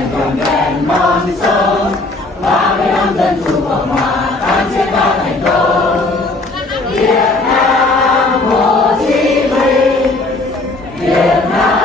dành trọn vẹn non sông, 35 dân chủ Cộng hòa ta sẽ ta thành công. Việt Nam Hồ Chí Minh, Việt Nam